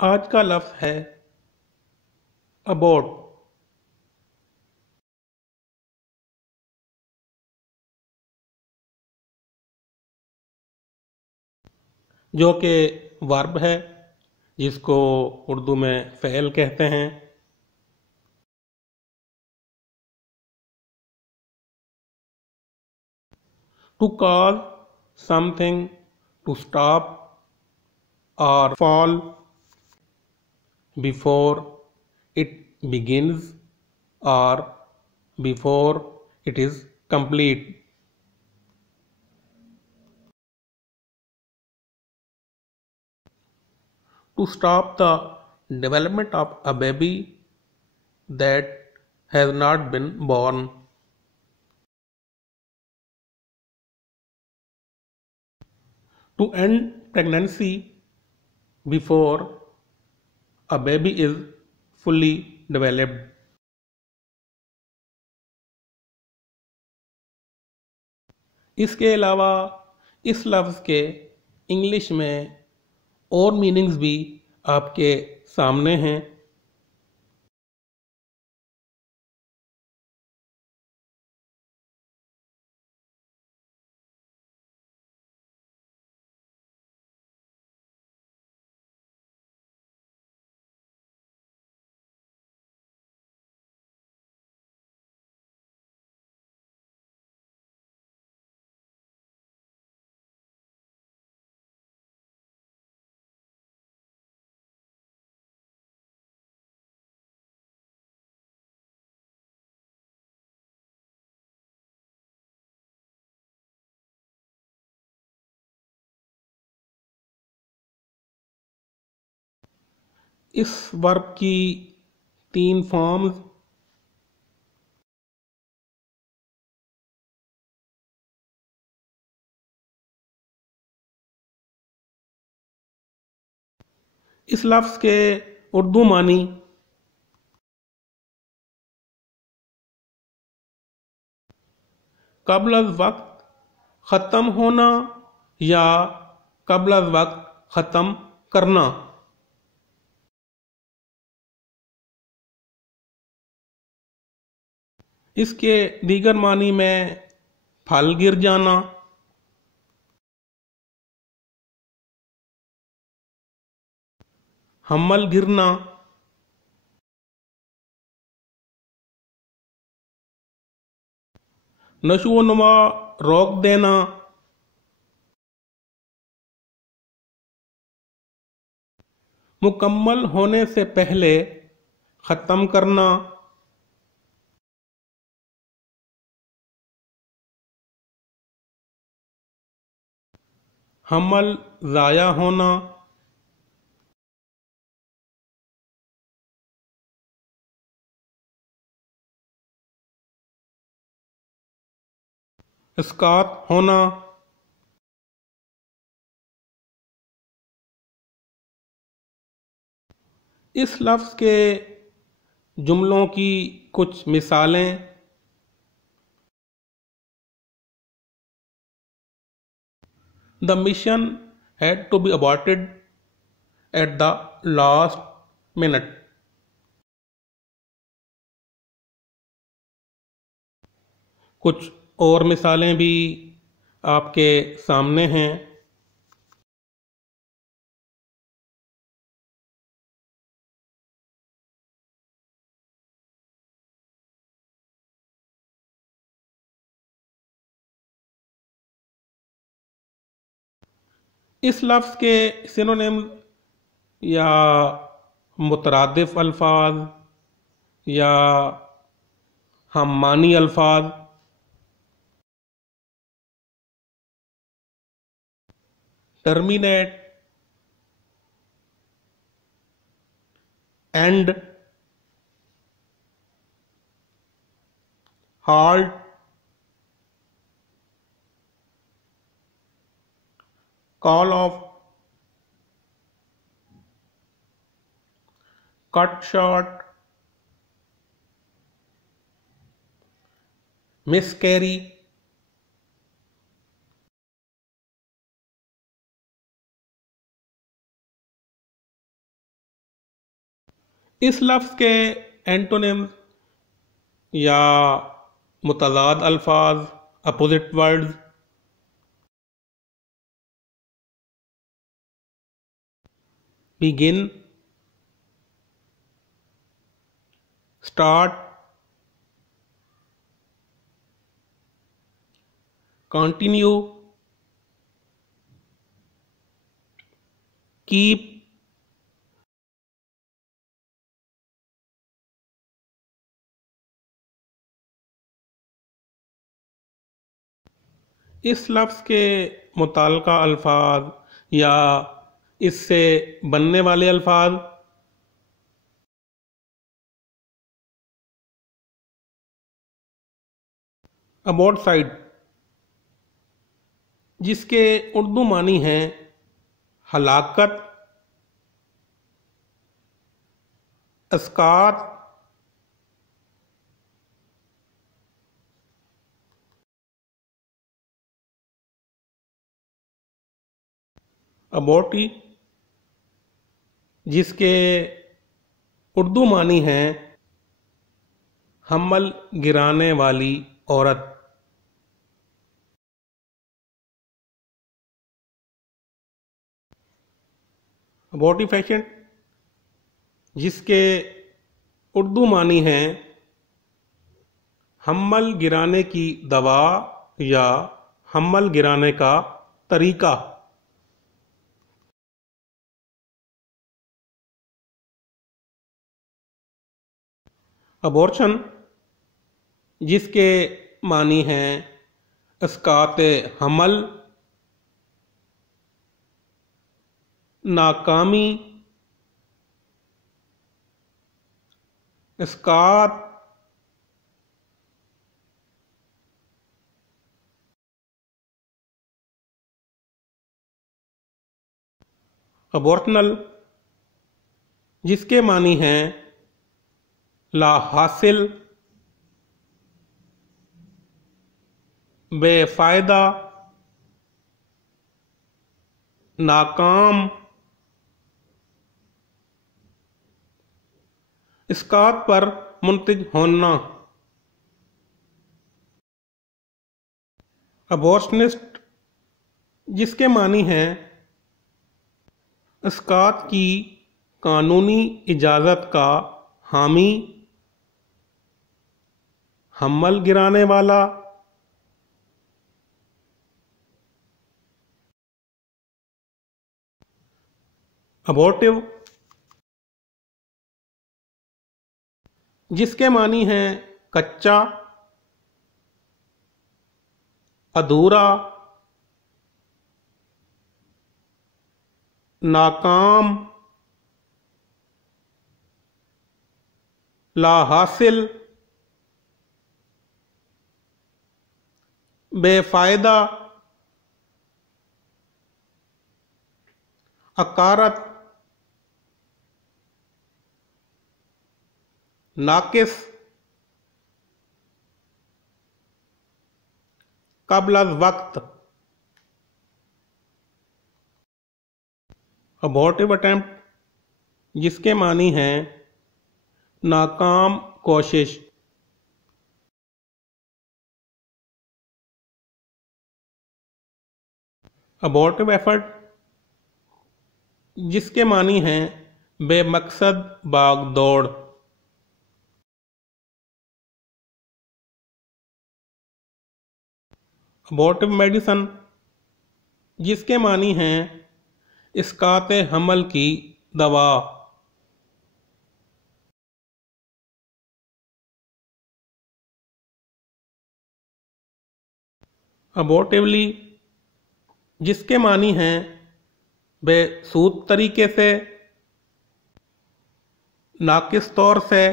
आज का लफ्ज़ है अबोट, जो कि वर्ब है, जिसको उर्दू में फ़ेल कहते हैं। To cause something to stop or fall before it begins or before it is complete. To stop the development of a baby that has not been born. To end pregnancy before a baby is fully developed. इसके अलावा इस लफ्ज़ के English में और meanings भी आपके सामने हैं। इस वर्ब की 3 फॉर्म्स इस लफ्ज़ के उर्दू मानी कब्ल अज़ वक्त ख़त्म होना या कब्ल अज़ वक्त ख़त्म करना। इसके दीगर मानी में फल गिर जाना, हम्मल गिरना, नशो नुमा रोक देना, मुकम्मल होने से पहले ख़त्म करना, हम्मल ज़ाया होना, इस्कात होना। इस लफ्ज़ के जुमलों की कुछ मिसालें the mission had to be aborted at the last minute. कुछ और मिसालें भी आपके सामने हैं। इस लफ्ज़ के सिनोनिम या मुतरादिफ अल्फाज या हम्मानी अल्फाज terminate, and, halt, call off, cut short, miscarry, इस लफ्ज़ के एंटोनिम्स या मुतज़ाद अल्फाज, opposite words: begin, start, continue, keep, इस लफ्ज़ के मुताल्लिक़ा अल्फाज या इससे बनने वाले अल्फाज: अबाउट साइड, जिसके उर्दू मानी हैं हलाकत, अस्कात, अबोटी, जिसके उर्दू मानी हैं हम्मल गिराने वाली औरत। अबॉटिफिकेशन, जिसके उर्दू मानी हैं हम्मल गिराने की दवा या हम्मल गिराने का तरीका। अबॉर्शन, जिसके मानी हैं अस्कात हमल, नाकामी, अस्कात, अबॉर्शनल, जिसके मानी हैं ला हासिल, बेफायदा, नाकाम, इसकात पर मुंतज होना। अबॉर्शनिस्ट, जिसके मानी हैं इसकात की कानूनी इजाज़त का हामी, हम्मल गिराने वाला। अबॉर्टिव, जिसके मानी हैं कच्चा, अधूरा, नाकाम, लाहासिल, बेफायदा, अकारत, नाकिस, कबल अज़ वक्त। अबॉर्टिव अटेम्प्ट, जिसके मानी हैं नाकाम कोशिश। अबॉर्टिव एफर्ट, जिसके मानी हैं बेमकसद भाग दौड़। अबॉर्टिव मेडिसन, जिसके मानी हैं इसकात हमल की दवा। अबॉर्टिवली, जिसके मानी हैं बेसूद तरीके से, नाकिस तौर से।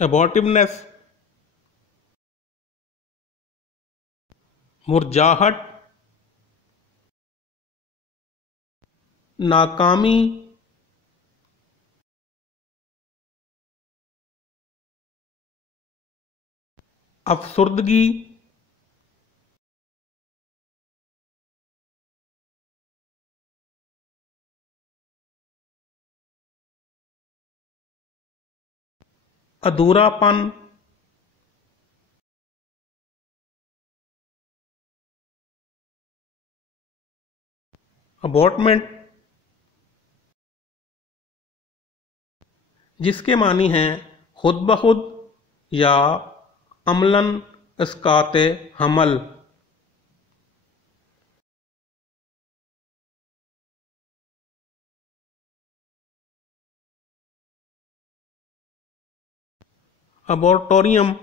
अबॉर्टिवनेस, मुरझाहट, नाकामी, अफसुर्दगी, अधूरापन, अबॉर्टमेंट, जिसके मानी हैं खुद ब खुद या अमलन इसकाते हमल। अबॉर्टोरियम,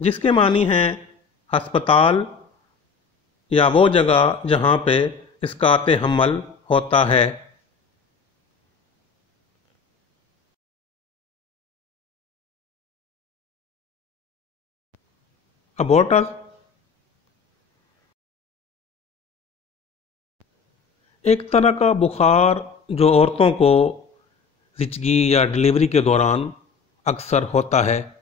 जिसके मानी हैं अस्पताल या वो जगह जहाँ पे इसकाते हमल होता है। अबॉर्टस एक तरह का बुखार जो औरतों को रिचगी या डिलीवरी के दौरान अक्सर होता है।